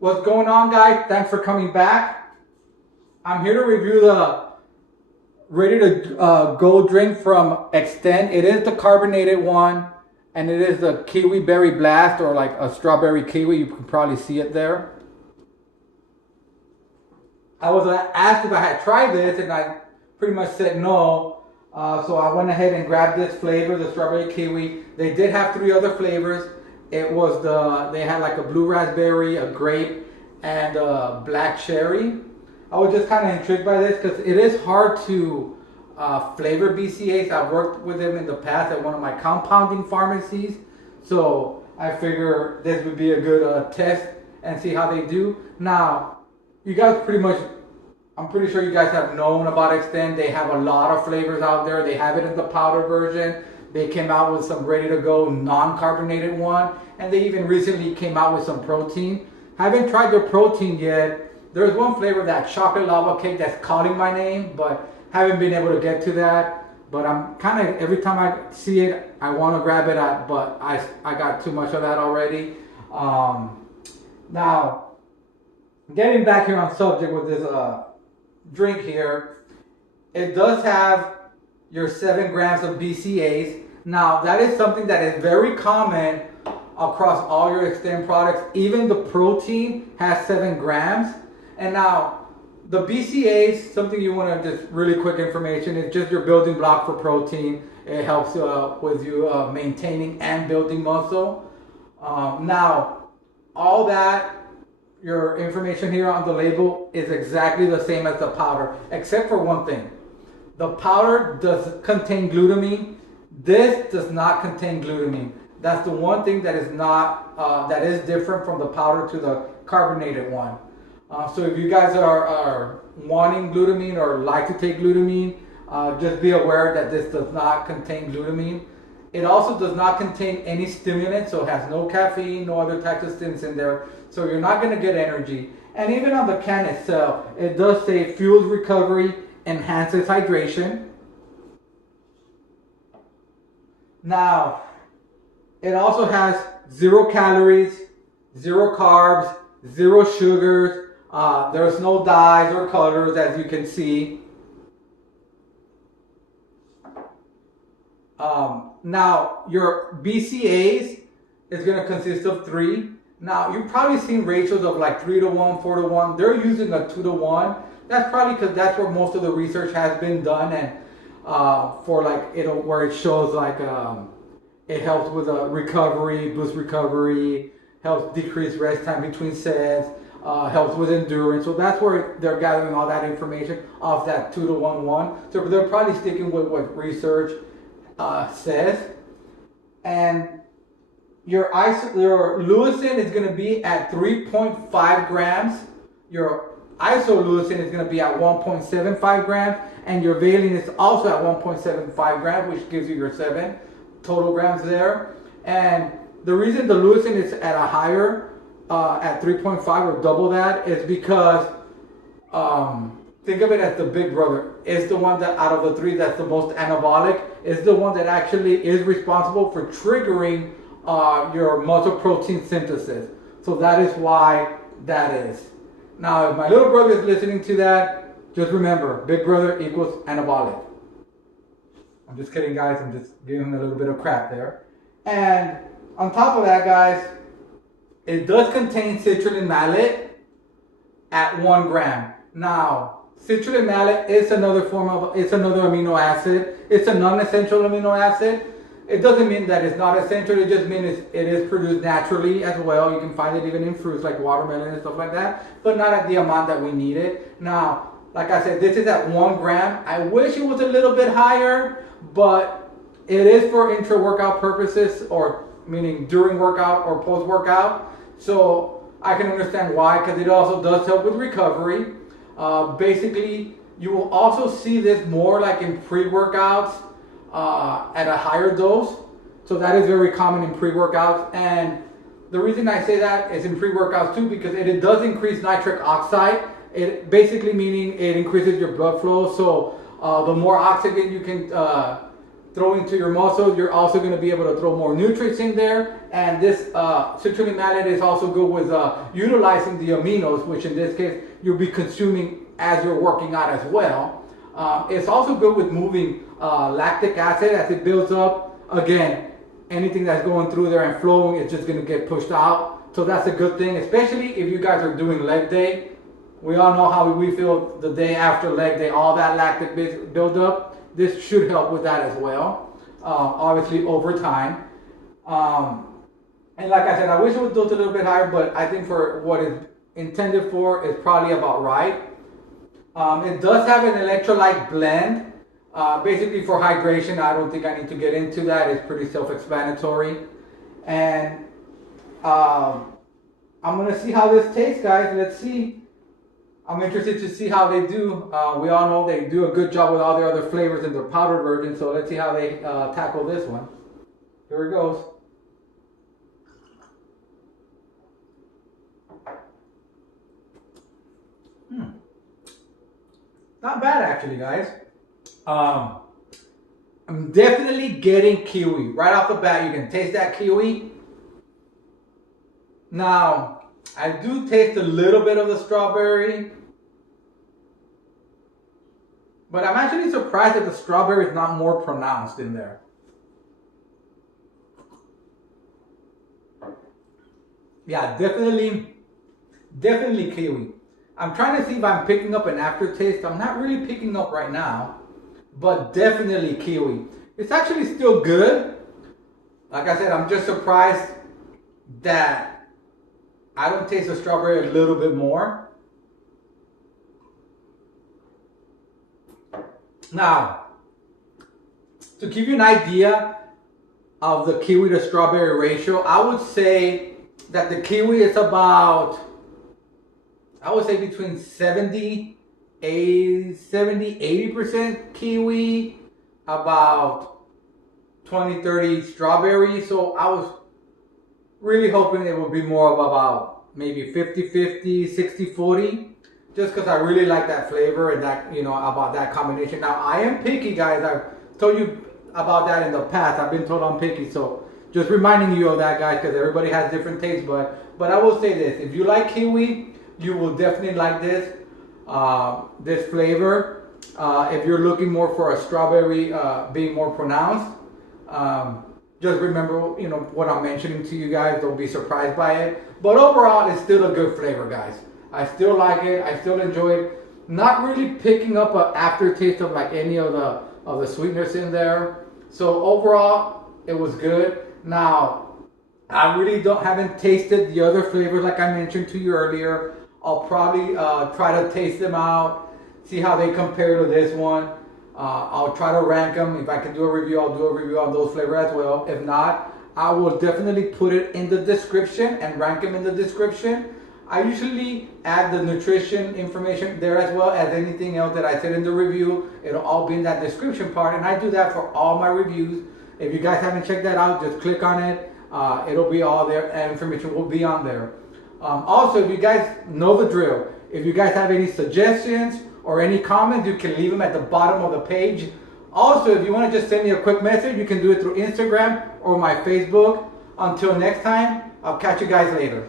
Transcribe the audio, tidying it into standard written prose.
What's going on, guys? Thanks for coming back. I'm here to review the ready to go drink from Xtend. It is the carbonated one, and it is the Kiwi Berry Blast, or like a strawberry kiwi. You can probably see it there. I was asked if I had tried this, and I pretty much said no. So I went ahead and grabbed this flavor, the strawberry kiwi. They did have 3 other flavors. They had like a blue raspberry, a grape, and a black cherry. I was just kind of intrigued by this because it is hard to flavor BCAAs. I've worked with them in the past at one of my compounding pharmacies. So I figure this would be a good test and see how they do. Now, you guys I'm pretty sure you guys have known about Xtend. They have a lot of flavors out there. They have it in the powder version. They came out with some ready to go non-carbonated one, and they even recently came out with some protein. Haven't tried their protein yet. There's one flavor, that chocolate lava cake, that's calling my name, but haven't been able to get to that. But I'm kind of, every time I see it, I want to grab it, but I got too much of that already. Now, getting back here on subject with this drink here, it does have your 7 grams of BCAAs. Now, that is something that is very common across all your Xtend products. Even the protein has 7 grams. And now, the BCAAs, something you want to just really quick information, is just your building block for protein. It helps with you maintaining and building muscle. Now, all that, your information here on the label is exactly the same as the powder, except for one thing. The powder does contain glutamine. This does not contain glutamine. That's the one thing that is not that is different from the powder to the carbonated one. So if you guys are wanting glutamine or like to take glutamine, just be aware that this does not contain glutamine. It also does not contain any stimulant, so it has no caffeine, no other types of stimulants in there. So you're not going to get energy. And even on the can itself, it does say fuels recovery, enhances hydration. Now, it also has 0 calories, 0 carbs, 0 sugars. There's no dyes or colors, as you can see. Now, your BCAAs is going to consist of 3. Now, you've probably seen ratios of like 3 to 1, 4 to 1. They're using a 2 to 1. That's probably because that's where most of the research has been done, and for like where it shows like it helps with recovery, boost recovery, helps decrease rest time between sets, helps with endurance. So that's where they're gathering all that information off that 2 to 1 1. So they're probably sticking with what research says. And your L-Leucine is going to be at 3.5 grams. Your Isoleucine is going to be at 1.75 grams, and your Valine is also at 1.75 grams, which gives you your 7 total grams there. And the reason the Leucine is at a higher, at 3.5 or double that, is because think of it as the big brother. It's the one that out of the 3 that's the most anabolic. It's the one that actually is responsible for triggering your muscle protein synthesis. So that is why that is. Now, if my little brother is listening to that, just remember, big brother equals anabolic. I'm just kidding, guys. I'm just giving him a little bit of crap there. And on top of that, guys, it does contain Citruline Malate at 1 gram. Now, Citruline Malate is another amino acid. It's a non-essential amino acid. It doesn't mean that it's not essential. It just means it is produced naturally as well. You can find it even in fruits like watermelon and stuff like that, but not at the amount that we need it. Now, like I said, this is at 1 gram. I wish it was a little bit higher, but it is for intra-workout purposes, or meaning during workout or post-workout. So I can understand why, because it also does help with recovery. Basically, you will also see this more like in pre-workouts at a higher dose. So that is very common in pre-workouts. And the reason I say that is in pre-workouts too, because it does increase nitric oxide. It basically meaning it increases your blood flow. So the more oxygen you can throw into your muscles. You're also going to be able to throw more nutrients in there. And this Citruline Malate is also good with utilizing the aminos, which in this case you'll be consuming as you're working out as well. It's also good with moving lactic acid as it builds up. Again, anything that's going through there and flowing, it's just going to get pushed out. So that's a good thing, especially if you guys are doing leg day. We all know how we feel the day after leg day, all that lactic build up. This should help with that as well, obviously over time. And like I said, I wish it would dose a little bit higher, but I think for what it's intended for, it's probably about right. It does have an electrolyte blend, basically for hydration. I don't think I need to get into that. It's pretty self-explanatory. And I'm gonna see how this tastes, guys. Let's see. I'm interested to see how they do. We all know they do a good job with all their other flavors in the powdered version, so let's see how they tackle this one. Here it goes. Not bad actually, guys. I'm definitely getting kiwi. Right off the bat, you can taste that kiwi. Now, I do taste a little bit of the strawberry, but I'm actually surprised that the strawberry is not more pronounced in there. Yeah, definitely kiwi. I'm trying to see if I'm picking up an aftertaste. I'm not really picking up right now, but definitely kiwi. It's actually still good. Like I said, I'm just surprised that I don't taste the strawberry a little bit more. Now, to give you an idea of the kiwi to strawberry ratio, I would say that the kiwi is about, I would say between 80% kiwi, about 20-30 strawberry. So I was really hoping it would be more of about maybe 50-50, 60-40, just because I really like that flavor and that, you know, about that combination. Now, I am picky, guys. I've told you about that in the past. I've been told I'm picky, so just reminding you of that, guys, because everybody has different tastes. But I will say this: if you like kiwi, you will definitely like this this flavor. If you're looking more for a strawberry being more pronounced, just remember, you know, what I'm mentioning to you guys. Don't be surprised by it. But overall, it's still a good flavor, guys. I still like it. I still enjoy it. Not really picking up an aftertaste of like any of the sweetness in there. So overall, it was good. Now, I really haven't tasted the other flavors like I mentioned to you earlier. I'll probably try to taste them out, see how they compare to this one. I'll try to rank them. If I can do a review, I'll do a review on those flavors as well. If not, I will definitely put it in the description and rank them in the description. I usually add the nutrition information there as well as anything else that I said in the review. It'll all be in that description part, and I do that for all my reviews. If you guys haven't checked that out, just click on it. It'll be all there, and information will be on there. Also, if you guys know the drill, if you guys have any suggestions or any comments, you can leave them at the bottom of the page. Also, if you want to just send me a quick message, you can do it through Instagram or my Facebook. Until next time, I'll catch you guys later.